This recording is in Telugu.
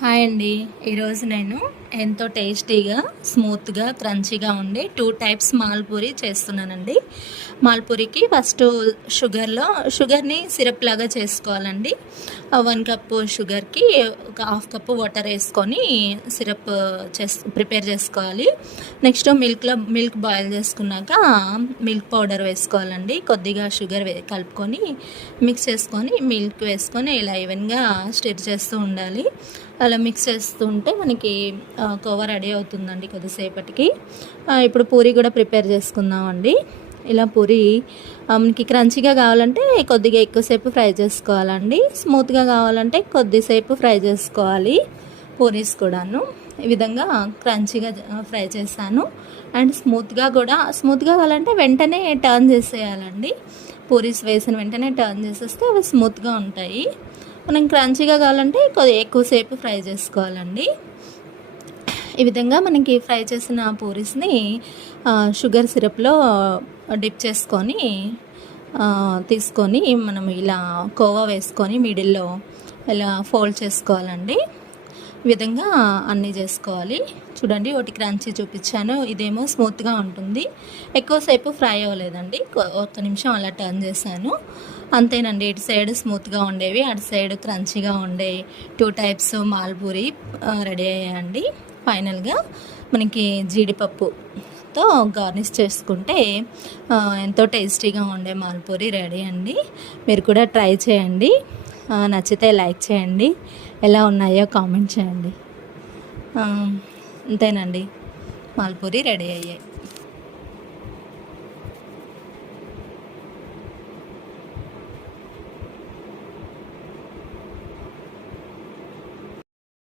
హాయ్ అండి. ఈరోజు నేను ఎంతో టేస్టీగా స్మూత్గా క్రంచీగా ఉండే 2 టైప్స్ మాల్పూరి చేస్తున్నానండి. మాల్పూరికి ఫస్ట్ షుగర్ని సిరప్ లాగా చేసుకోవాలండి. 1 కప్పు షుగర్కి ఒక హాఫ్ కప్పు వాటర్ వేసుకొని సిరప్ ప్రిపేర్ చేసుకోవాలి. నెక్స్ట్ మిల్క్ బాయిల్ చేసుకున్నాక మిల్క్ పౌడర్ వేసుకోవాలండి. కొద్దిగా షుగర్ కలుపుకొని మిక్స్ చేసుకొని మిల్క్ వేసుకొని ఇలా ఈవెన్గా స్టిర్ చేస్తూ ఉండాలి. అలా మిక్స్ చేస్తుంటే మనకి కోవా రెడీ అవుతుందండి కొద్దిసేపటికి. ఇప్పుడు పూరి కూడా ప్రిపేర్ చేసుకుందామండి. ఇలా పూరి మనకి క్రంచీగా కావాలంటే కొద్దిగా ఎక్కువసేపు ఫ్రై చేసుకోవాలండి. స్మూత్గా కావాలంటే కొద్దిసేపు ఫ్రై చేసుకోవాలి పూరీస్ కూడాను. ఈ విధంగా క్రంచీగా ఫ్రై చేశాను. అండ్ స్మూత్గా కావాలంటే వెంటనే టర్న్ చేసేయాలండి. పూరీస్ వేసిన వెంటనే టర్న్ చేసేస్తే అవి స్మూత్గా ఉంటాయి. మనం క్రంచీగా కావాలంటే కొద్దిగా ఎక్కువసేపు ఫ్రై చేసుకోవాలండి. ఈ విధంగా మనకి ఫ్రై చేసిన పూరీస్ని షుగర్ సిరప్లో డిప్ చేసుకొని తీసుకొని మనం ఇలా కోవా వేసుకొని మిడిల్లో ఇలా ఫోల్డ్ చేసుకోవాలండి. ఈ విధంగా అన్నీ చేసుకోవాలి. చూడండి, ఒకటి క్రంచీ చూపించాను, ఇదేమో స్మూత్గా ఉంటుంది. ఎక్కువసేపు ఫ్రై అవ్వలేదండి, 1 నిమిషం అలా టర్న్ చేశాను అంతేనండి. ఇటు సైడ్ స్మూత్గా ఉండేవి, అటు సైడ్ క్రంచీగా ఉండే 2 టైప్స్ మాల్పూరి రెడీ అయ్యాయండి. ఫైనల్గా మనకి జీడిపప్పుతో గార్నిష్ చేసుకుంటే ఎంతో టేస్టీగా ఉండే మాల్పూరి రెడీ అండి. మీరు కూడా ట్రై చేయండి. నచ్చితే లైక్ చేయండి, ఎలా ఉన్నాయో కామెంట్ చేయండి. అంతేనండి, మాల్పూరి రెడీ అయ్యాయి.